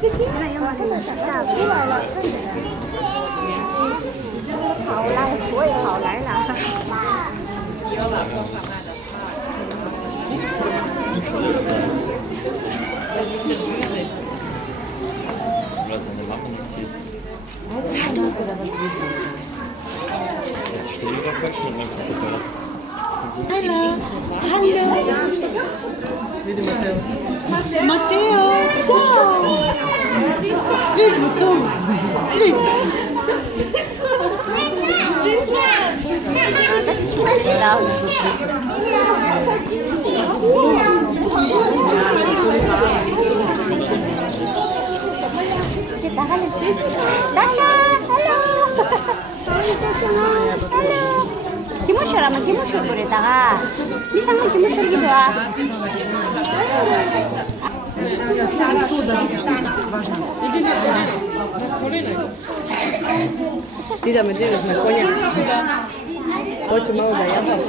姐姐，那要不你下出来了，跑来，我也跑来了。Seine Lache nicht sieht. Jetzt stehe ich da falsch mit meinem Fotoapparat. Hallo. Hallo. Vedi Matteo. Matteo, ciao. Свет, Matteo. Свет. 김우쇼라면 김우쇼 꿀에다가 이상한 김우쇼 기도와. Ti da me deliš na konja. Hoću malo da jadam.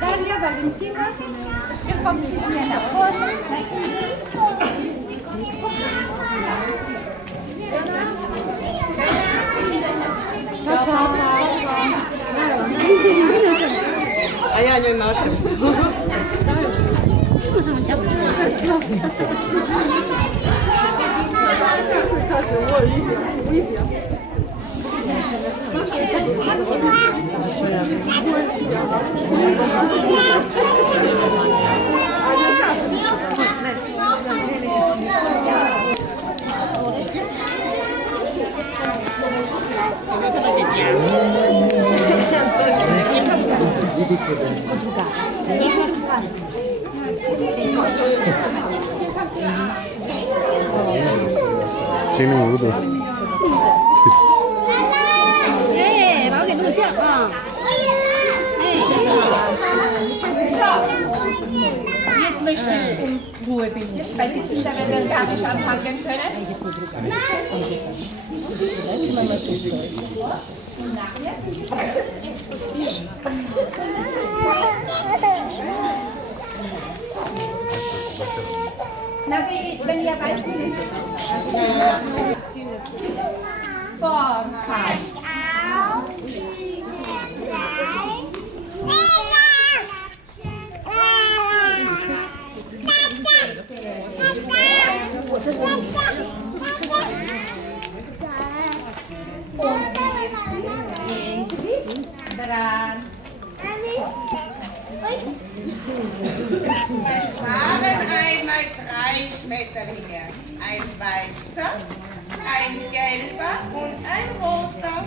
Daria Valentina, il compito A ja njoj mašem. Cine udă. 哎，老给录像啊。 Jetzt möchte ich um Ruhe bitten, weil die Tischerinnen gar nicht anfangen können. Na, wenn ihr Beispiele daran. Es waren einmal 3 Schmetterlinge. Ein weißer, ein gelber und ein roter.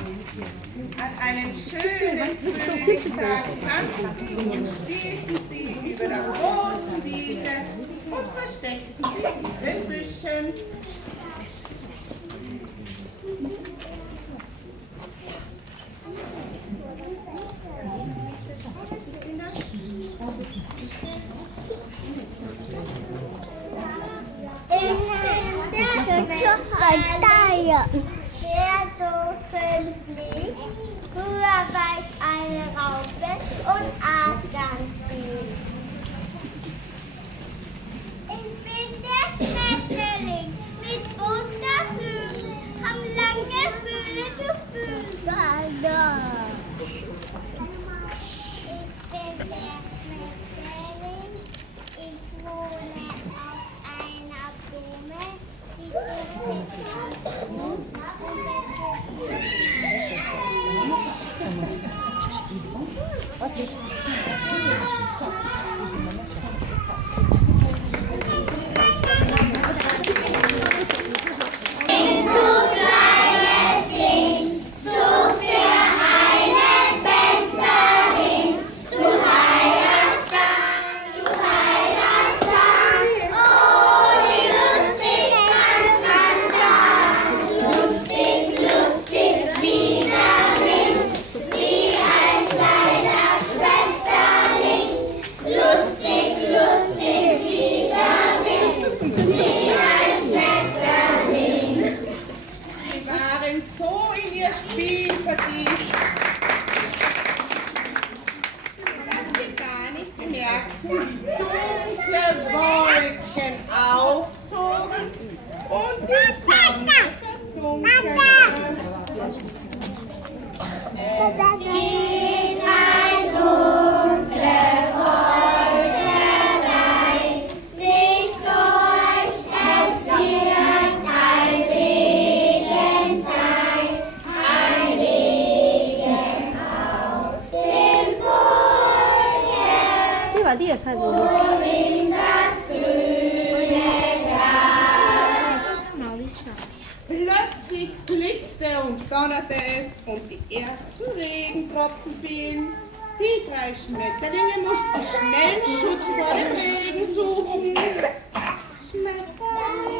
An einem schönen Frühlingstag tanzten und spielten sie über der großen Wiese und versteckten sich in den Büschen. Der so schön fliegt. Früher war ich eine Raupe und aß ganz viel. Ich bin der Schmetterling mit bunter Flügel, hab lange Fühle zu Flügel. Ich bin der Schmetterling, ich wohne auf einer Blume, die aufzogen und die Sonne verdunkelte. Geht ein dunkle Wolke rein, nicht durch, es wird ein Regen sein, ein Regen aus dem Wolken, 你把地也看过。 worin das grüne Gras. Plötzlich blitzte und donnerte es und die ersten Regentropfen fielen. Die 3 Schmetterlinge mussten schnell Schutz vor dem Regen suchen. Schmetterlinge